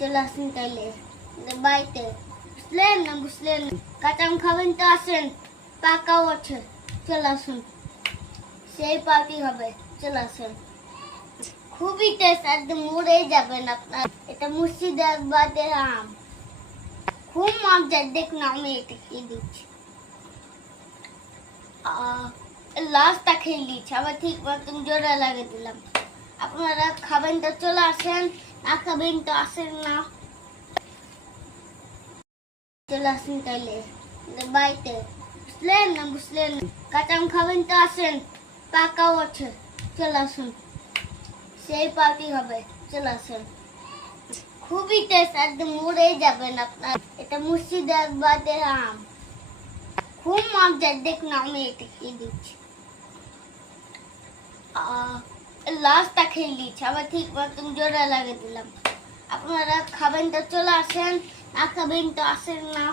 চলে আসেন তাইলে বাড়িতে, বুঝলেন না? বুঝলেন? কাঁচা আম খাবেন তো আসেন, পাকাও আছে, চলে আসুন, সেই পার্টি হবে, চলে আসেন। খুবই টেস্ট, একদম মরেই যাবেন আপনার। এটা মুর্শিদাবাদের আম, খুব মজার। দেখুন আমি এটা কি দিচ্ছি, লাস্টটা খেয়ে নিচ্ছি, আবার ঠিক মতন জোড়া লাগিয়ে দিলাম। আপনারা খাবেন তো চলে আসেন, না খাবেন তো আসেন না, চলে আসেন তাইলে বাড়িতে, বুঝলেন না? বুঝলেন? কাঁচা আম খাবেন তো আসেন, পাকাও আছে, চলে আসুন, সেই পার্টি হবে, চলে আসেন। খুবই টেস্ট, একদম মরেই যাবেন আপনার। এটা মুর্শিদাবাদের আম, খুব মজার। দেখুন আমি এটা কি দিচ্ছি, লাস্টটা খেয়ে নিচ্ছি, আবার ঠিক মতন জোড়া লাগিয়ে দিলাম। আপনারা খাবেন তো চলে আসেন, না খাবেন তো আসেন না।